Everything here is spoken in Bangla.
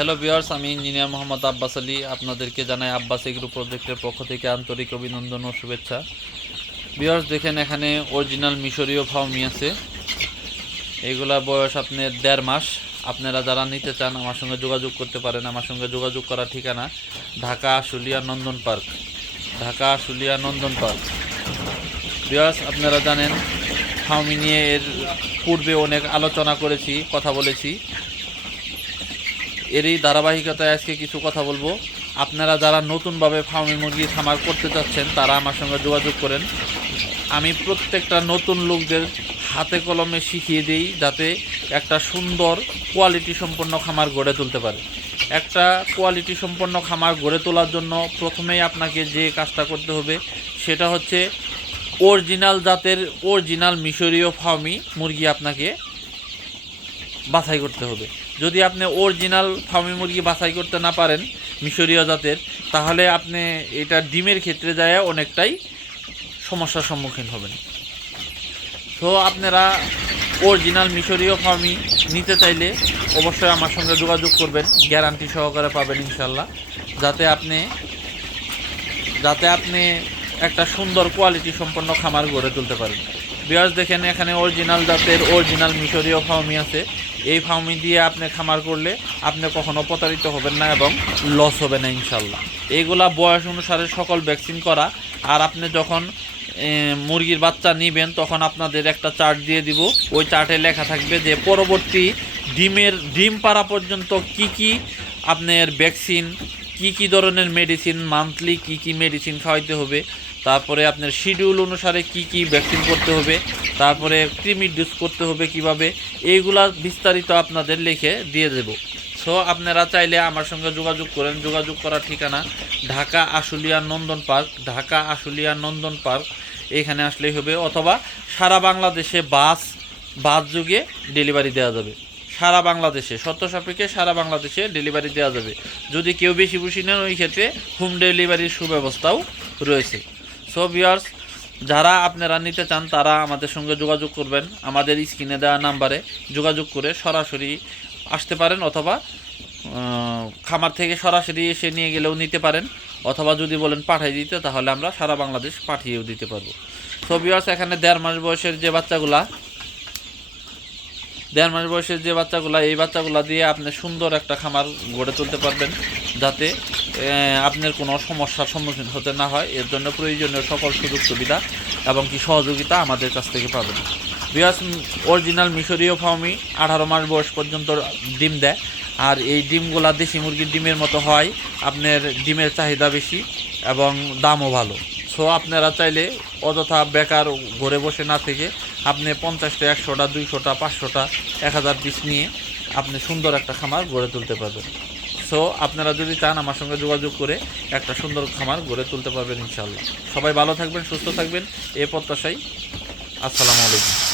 হ্যালো ভিউয়ার্স, আমি ইঞ্জিনিয়ার মোহাম্মদ আব্বাস আলী। আপনাদেরকে জানাই আব্বাস এগ্রো প্রজেক্টের পক্ষ থেকে আন্তরিক অভিনন্দন ও শুভেচ্ছা। ভিউয়ার্স দেখেন, এখানে অরিজিনাল মিশরীয় ফাউমি আছে। এইগুলা বয়স আপনার 1.5 মাস। আপনারা যারা নিতে চান আমার সঙ্গে যোগাযোগ করতে পারেন। আমার সঙ্গে যোগাযোগ করার ঠিকানা ঢাকা আশুলিয়া নন্দন পার্ক, ঢাকা আশুলিয়া নন্দন পার্ক। ভিউয়ার্স আপনারা জানেন ফাউমি নিয়ে এর পূর্বে অনেক আলোচনা করেছি, কথা বলেছি। এরই ধারাবাহিকতায় আজকে কিছু কথা বলবো। আপনারা যারা নতুনভাবে ফার্মি মুরগির খামার করতে চাচ্ছেন তারা আমার সঙ্গে যোগাযোগ করেন। আমি প্রত্যেকটা নতুন লোকদের হাতে কলমে শিখিয়ে দিই যাতে একটা সুন্দর কোয়ালিটি সম্পন্ন খামার গড়ে তুলতে পারে। একটা কোয়ালিটি সম্পন্ন খামার গড়ে তোলার জন্য প্রথমেই আপনাকে যে কাজটা করতে হবে সেটা হচ্ছে অরিজিনাল জাতের অরিজিনাল মিশরীয় ফার্মি মুরগি আপনাকে বাছাই করতে হবে। যদি আপনি অরিজিনাল ফার্মি মুরগি বাছাই করতে না পারেন মিশরীয় জাতের, তাহলে আপনি এটা ডিমের ক্ষেত্রে যায় অনেকটাই সমস্যার সম্মুখীন হবেন। তো আপনারা অরিজিনাল মিশরীয় ফার্মি নিতে চাইলে অবশ্যই আমার সঙ্গে যোগাযোগ করবেন, গ্যারান্টি সহকারে পাবেন ইনশাল্লাহ, যাতে আপনি একটা সুন্দর কোয়ালিটি সম্পন্ন খামার গড়ে তুলতে পারেন। ভিউয়ার্স দেখেন, এখানে অরিজিনাল জাতের অরিজিনাল মিশরীয় ফার্মি আছে। এই ফার্মি দিয়ে আপনি খামার করলে আপনি কখনো প্রতারিত হবেন না এবং লস হবে না ইনশাল্লাহ। এইগুলা বয়স অনুসারে সকল ভ্যাকসিন করা। আর আপনি যখন মুরগির বাচ্চা নেবেন তখন আপনাদের একটা চার্ট দিয়ে দিব। ওই চার্টে লেখা থাকবে যে পরবর্তী ডিম পাড়া পর্যন্ত কি আপনার ভ্যাকসিন, কি ধরনের মেডিসিন, মান্থলি কি মেডিসিন খাওয়াইতে হবে, তারপরে আপনার শিডিউল অনুসারে কি ভ্যাকসিন করতে হবে, তারপরে কৃমি ডোজ করতে হবে কিভাবে, এইগুলা বিস্তারিত আপনাদের লিখে দিয়ে দেব। সো আপনারা চাইলে আমার সঙ্গে যোগাযোগ করেন। যোগাযোগ করার ঠিকানা ঢাকা আশুলিয়া নন্দন পার্ক, ঢাকা আশুলিয়া নন্দন পার্ক। এখানে আসলেই হবে, অথবা সারা বাংলাদেশে বাস যুগে ডেলিভারি দেওয়া যাবে। সারা বাংলাদেশে শর্ত সাপেক্ষে সারা বাংলাদেশে ডেলিভারি দেওয়া যাবে। যদি কেউ বেশি নেন ওই ক্ষেত্রে হোম ডেলিভারির সুব্যবস্থাও রয়েছে। সো ভিউয়ার্স, যারা আপনারা নিতে চান তারা আমাদের সঙ্গে যোগাযোগ করবেন। আমাদের স্ক্রিনে দেওয়া নাম্বারে যোগাযোগ করে সরাসরি আসতে পারেন, অথবা খামার থেকে সরাসরি এসে নিয়ে গেলেও নিতে পারেন, অথবা যদি বলেন পাঠিয়ে দিতে তাহলে আমরা সারা বাংলাদেশ পাঠিয়েও দিতে পারবো। সো ভিউয়ার্স, এখানে 1.5 মাস বয়সের যে বাচ্চাগুলা এই বাচ্চাগুলা দিয়ে আপনি সুন্দর একটা খামার গড়ে তুলতে পারবেন, যাতে আপনার কোনো সমস্যার সম্মুখীন হতে না হয়। এর জন্য প্রয়োজনীয় সকল সুযোগ সুবিধা এবং সহযোগিতা আমাদের কাছ থেকে পাবেন। ভিউয়ার্স, অরিজিনাল মিশরীয় ফার্মি 18 মাস বয়স পর্যন্ত ডিম দেয়। আর এই ডিমগুলা দেশি মুরগির ডিমের মতো হয়। আপনার ডিমের চাহিদা বেশি এবং দামও ভালো। সো আপনারা চাইলে অযথা বেকার ঘরে বসে না থেকে আপনি 50টা, 100টা, 200টা, 500টা, 1000 পিস নিয়ে আপনি সুন্দর একটা খামার গড়ে তুলতে পারবেন। সো আপনারা যদি চান আমার সঙ্গে যোগাযোগ করে একটা সুন্দর খামার গড়ে তুলতে পারবেন ইনশাআল্লাহ। সবাই ভালো থাকবেন, সুস্থ থাকবেন, এ প্রত্যাশাই। আসসালামু আলাইকুম।